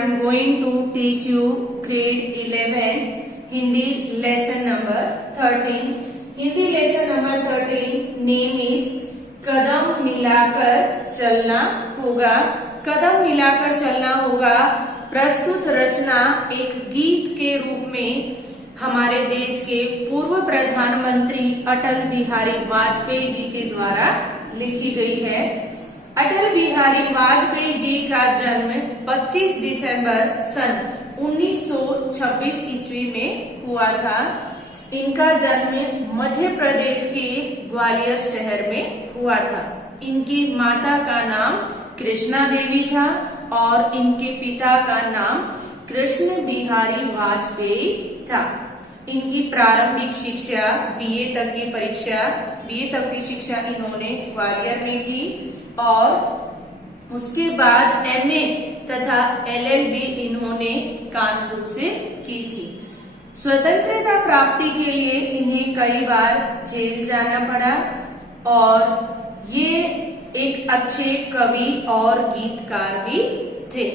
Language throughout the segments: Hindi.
am going to teach you grade 11 Hindi lesson number 13. Hindi lesson number 13 name is कदम मिलाकर चलना होगा। कदम मिलाकर चलना होगा प्रस्तुत रचना एक गीत के रूप में हमारे देश के पूर्व प्रधानमंत्री अटल बिहारी वाजपेयी जी के द्वारा लिखी गई है। अटल बिहारी वाजपेयी जी का जन्म 25 दिसंबर सन 1926 ईस्वी में हुआ था। इनका जन्म मध्य प्रदेश के ग्वालियर शहर में हुआ था। इनकी माता का नाम कृष्णा देवी था और इनके पिता का नाम कृष्ण बिहारी वाजपेयी था। इनकी प्रारंभिक शिक्षा बीए तक की शिक्षा इन्होंने ग्वालियर में की और उसके बाद एमए तथा एलएलबी इन्होंने कानपुर से की थी। स्वतंत्रता प्राप्ति के लिए इन्हें कई बार जेल जाना पड़ा और ये एक अच्छे कवि और गीतकार भी थे।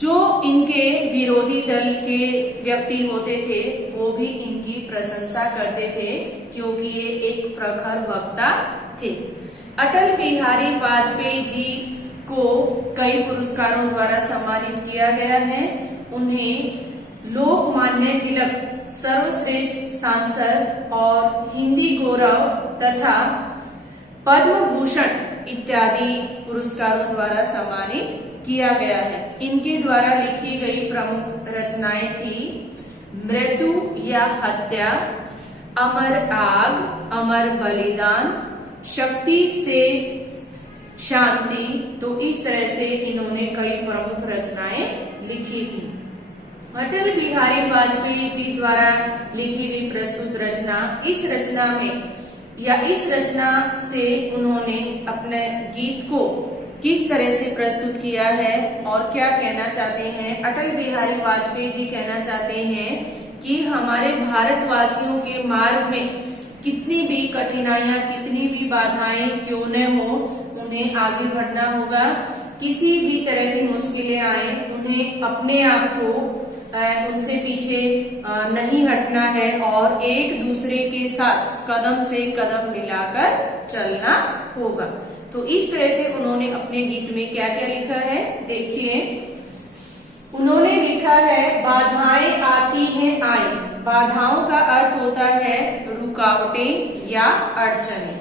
जो इनके विरोधी दल के व्यक्ति होते थे वो भी इनकी प्रशंसा करते थे क्योंकि ये एक प्रखर वक्ता थे। अटल बिहारी वाजपेयी जी को कई पुरस्कारों द्वारा सम्मानित किया गया है। उन्हें लोकमान्य तिलक सर्वश्रेष्ठ सांसद और हिंदी गौरव तथा पद्म भूषण इत्यादि पुरस्कारों द्वारा सम्मानित किया गया है। इनके द्वारा लिखी गई प्रमुख रचनाएं थी मृत्यु या हत्या, अमर आग, अमर बलिदान, शक्ति से शांति। तो इस तरह से इन्होंने कई प्रमुख रचनाएं लिखी थी। अटल बिहारी वाजपेयी जी द्वारा लिखी गई प्रस्तुत रचना, इस रचना से उन्होंने अपने गीत को किस तरह से प्रस्तुत किया है और क्या कहना चाहते हैं। अटल बिहारी वाजपेयी जी कहना चाहते हैं कि हमारे भारतवासियों के मार्ग में कितनी भी कठिनाइयां, कितनी भी बाधाएं क्यों न हो, उन्हें आगे बढ़ना होगा। किसी भी तरह की मुश्किलें आए, उन्हें अपने आप को उनसे पीछे नहीं हटना है और एक दूसरे के साथ कदम से कदम मिलाकर चलना होगा। तो इस तरह से उन्होंने अपने गीत में क्या क्या लिखा है देखिए। उन्होंने लिखा है बाधाएं आती हैं आए। बाधाओं का अर्थ होता है रुकावटें या अड़चनें।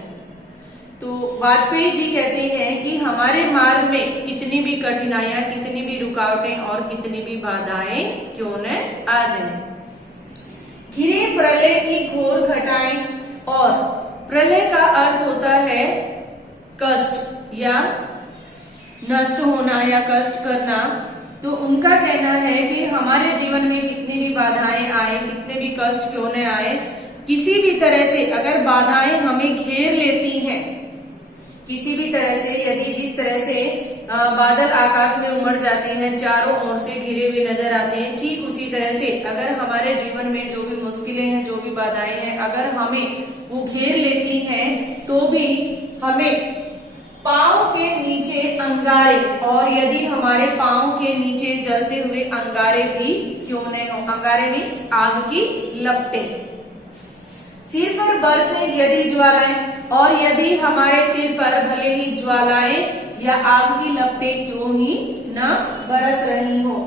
तो वाजपेयी जी कहते हैं कि हमारे मार्ग में कितनी भी कठिनाइयां, कितनी भी रुकावटें और कितनी भी बाधाएं क्यों न आ जाए। घिरे प्रलय की घोर घटाएं, और प्रलय का अर्थ होता है कष्ट या नष्ट होना या कष्ट करना। तो उनका कहना है कि हमारे जीवन में कितनी भी बाधाएं आए, कितने भी कष्ट क्यों न आए, किसी भी तरह से अगर बाधाएं हमें घेर लेती हैं, किसी भी तरह से, यदि जिस तरह से बादल आकाश में उमड़ जाते हैं, चारों ओर से घिरे हुए नजर आते हैं, ठीक उसी तरह से अगर हमारे जीवन में जो भी मुश्किलें हैं, जो भी बाधाएं हैं, अगर हमें वो घेर लेती हैं तो भी हमें पांव के नीचे अंगारे, और यदि हमारे पांव के नीचे जलते हुए अंगारे भी क्यों न हो, अंगारे मीन्स आग की लपटें, सिर पर बरसे यदि ज्वालाएं, और यदि हमारे सिर पर भले ही ज्वालाएं या आग की लपटें क्यों ही न बरस रही हो,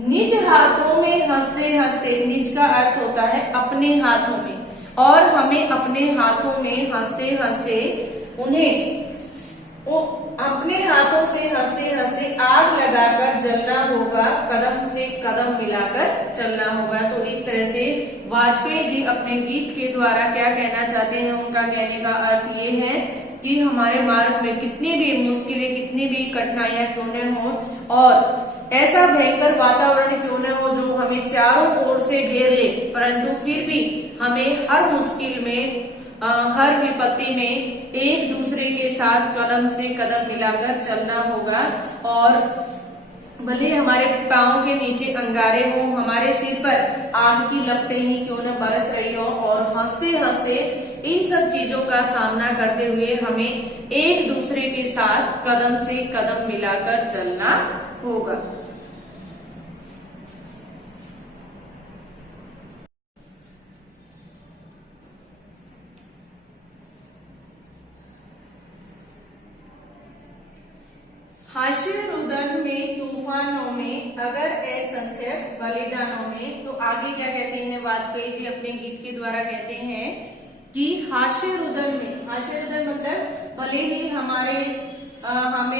निज हाथों में हंसते हंसते, निज का अर्थ होता है अपने हाथों में, और हमें अपने हाथों में हंसते हंसते उन्हें अपने हाथों से हंसते हंसते आग लगाकर जलना होगा, कदम से कदम मिलाकर चलना होगा। तो इस तरह से वाजपेयी जी अपने गीत के द्वारा क्या कहना चाहते हैं, उनका कहने का अर्थ ये है कि हमारे मार्ग में कितनी भी मुश्किलें, कितनी भी कठिनाइयां क्यों न हो और ऐसा भयंकर वातावरण क्यों न हो जो हमें चारों ओर से घेर ले, परंतु फिर भी हमें हर मुश्किल में, हर विपत्ति में एक दूसरे के साथ कदम से कदम मिलाकर चलना होगा। और भले हमारे पांव के नीचे अंगारे हो, हमारे सिर पर आग की लपटें ही क्यों न बरस रही हो, और हंसते हंसते इन सब चीजों का सामना करते हुए हमें एक दूसरे के साथ कदम से कदम मिलाकर चलना होगा। हाशिर रुदन में, तूफानों में, अगर असंख्यक बलिदानों में। तो आगे क्या कहते हैं वाजपेयी जी अपने गीत के द्वारा कहते हैं कि हाशिर रुदन में, हाशिर रुदन मतलब भले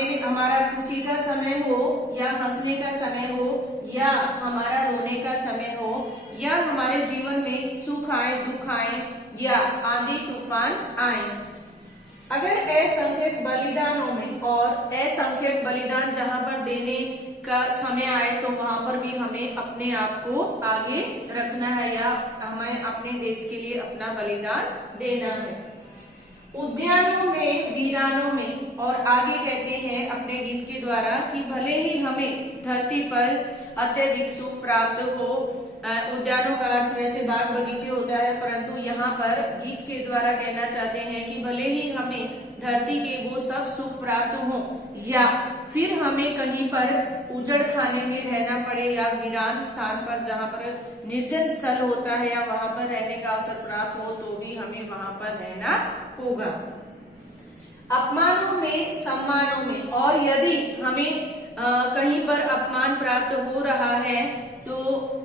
ही हमारा खुशी का समय हो या हंसने का समय हो या हमारा रोने का समय हो या हमारे जीवन में सुख आए दुख आए या आंधी तूफान आए, अगर असंख्यक बलिदानों में, और असंख्यक बलिदान जहां पर देने का समय आए तो वहां पर भी हमें अपने आप को आगे रखना है या हमें अपने देश के लिए अपना बलिदान देना है। उद्यानों में, वीरानों में, और आगे कहते हैं अपने गीत के द्वारा कि भले ही हमें धरती पर अत्यधिक सुख प्राप्त हो, उद्यानों का अर्थ वैसे बाग बगीचे होता है, परंतु यहाँ पर गीत के द्वारा कहना चाहते हैं कि भले ही हमें धरती के वो सब सुख प्राप्त हो या फिर हमें कहीं पर उजड़ खाने में रहना पड़े या वीरान स्थान पर जहाँ पर निर्जन स्थल होता है या वहां पर रहने का अवसर प्राप्त हो तो भी हमें वहां पर रहना होगा। अपमानों में, सम्मानों में, और यदि हमें कहीं पर अपमान प्राप्त हो रहा है तो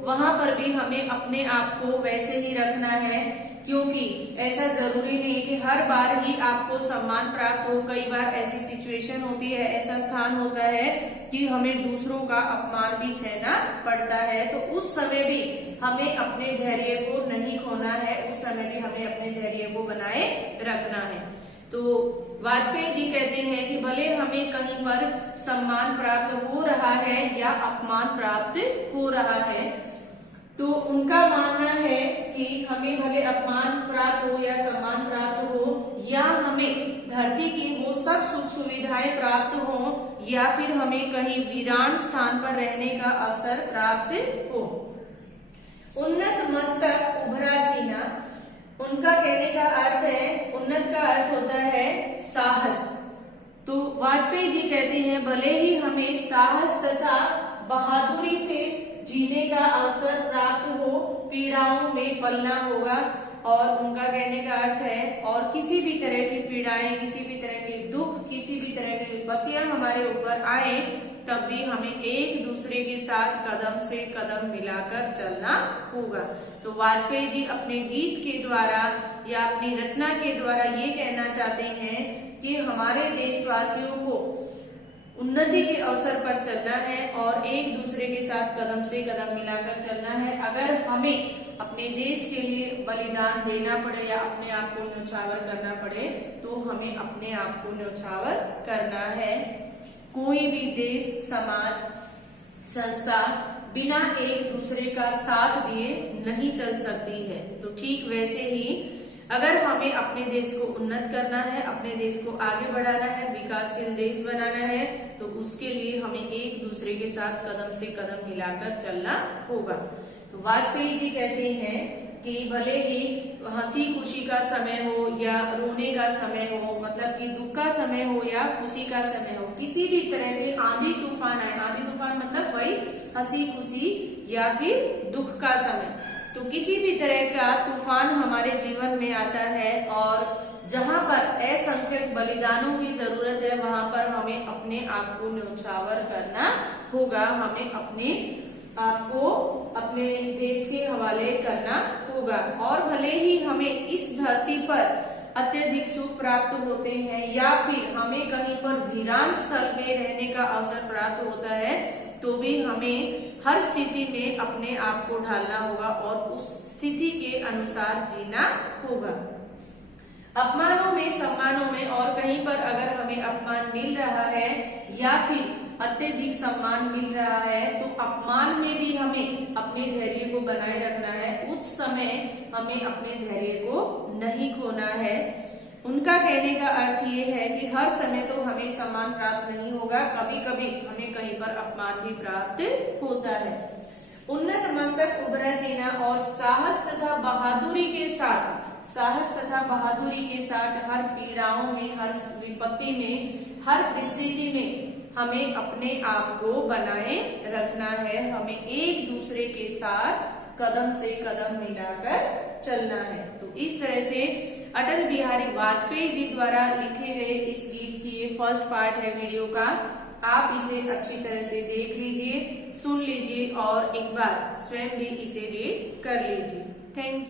वहां पर भी हमें अपने आप को वैसे ही रखना है, क्योंकि ऐसा जरूरी नहीं कि हर बार ही आपको सम्मान प्राप्त हो। कई बार ऐसी सिचुएशन होती है, ऐसा स्थान होता है कि हमें दूसरों का अपमान भी सहना पड़ता है, तो उस समय भी हमें अपने धैर्य को नहीं खोना है, उस समय भी हमें अपने धैर्य को बनाए रखना है। तो वाजपेयी जी कहते हैं कि भले हमें कहीं पर सम्मान प्राप्त हो रहा है या अपमान प्राप्त हो रहा है, तो उनका मानना है कि हमें भले अपमान प्राप्त हो या सम्मान प्राप्त हो या हमें धरती की वो सब सुख सुविधाएं प्राप्त हो या फिर हमें कहीं वीरान स्थान पर रहने का अवसर प्राप्त हो। उन्नत मस्तक, उभरा सीना, उनका कहने का अर्थ है, उन्नत का अर्थ होता है साहस। तो वाजपेयी जी कहते हैं भले ही हमें साहस तथा बहादुरी से जीने का अवसर प्राप्त हो, पीड़ाओं में पलना होगा, और उनका कहने का अर्थ है और किसी भी तरह की पीड़ाएं, किसी भी तरह के दुख, किसी भी तरह की विपत्तियां हमारे ऊपर आए तब भी हमें एक दूसरे के साथ कदम से कदम मिलाकर चलना होगा। तो वाजपेयी जी अपने गीत के द्वारा या अपनी रचना के द्वारा ये कहना चाहते हैं कि हमारे देशवासियों को उन्नति के अवसर पर चलना है और एक दूसरे के साथ कदम से कदम मिलाकर चलना है। अगर हमें अपने देश के लिए बलिदान देना पड़े या अपने आप को न्यौछावर करना पड़े तो हमें अपने आप को न्यौछावर करना है। कोई भी देश, समाज, संस्था बिना एक दूसरे का साथ दिए नहीं चल सकती है। तो ठीक वैसे ही अगर हमें अपने देश को उन्नत करना है, अपने देश को आगे बढ़ाना है, विकासशील देश बनाना है, तो उसके लिए हमें एक दूसरे के साथ कदम से कदम मिलाकर चलना होगा। तो वाजपेयी जी कहते हैं कि भले ही हंसी खुशी का समय हो या रोने का समय हो, मतलब कि दुख का समय हो या खुशी का समय हो, किसी भी तरह के आंधी तूफान आए, आंधी तूफान मतलब वही हंसी खुशी या फिर दुख का समय, तो किसी भी तरह का तूफान हमारे जीवन में आता है और जहां पर असंख्यक बलिदानों की जरूरत है वहां पर हमें अपने आप को न्यौछावर करना होगा, हमें अपने आपको अपने देश के हवाले करना होगा। और भले ही हमें इस धरती पर अत्यधिक सुख प्राप्त होते हैं या फिर हमें कहीं पर वीरान स्थल में रहने का अवसर प्राप्त होता है तो भी हमें हर स्थिति में अपने आप को ढालना होगा और उस स्थिति के अनुसार जीना होगा। अपमानों में, सम्मानों में, और कहीं पर अगर हमें अपमान मिल रहा है या फिर अत्यधिक सम्मान मिल रहा है तो अपमान में भी हमें अपने धैर्य को बनाए रखना है, उस समय हमें अपने धैर्य को नहीं खोना है। उनका कहने का अर्थ ये है कि हर समय तो हमें सम्मान प्राप्त नहीं होगा, कभी कभी हमें कहीं पर अपमान भी प्राप्त होता है। उन्नत मस्तक, उभरा सीना और साहस तथा बहादुरी के साथ, साहस तथा बहादुरी के साथ हर पीड़ाओं में, हर विपत्ति में, हर परिस्थिति में हमें अपने आप को बनाए रखना है, हमें एक दूसरे के साथ कदम से कदम मिलाकर चलना है। तो इस तरह से अटल बिहारी वाजपेयी जी द्वारा लिखे गए इस गीत की ये फर्स्ट पार्ट है वीडियो का। आप इसे अच्छी तरह से देख लीजिए, सुन लीजिए और एक बार स्वयं भी इसे रीड कर लीजिए। Thank you.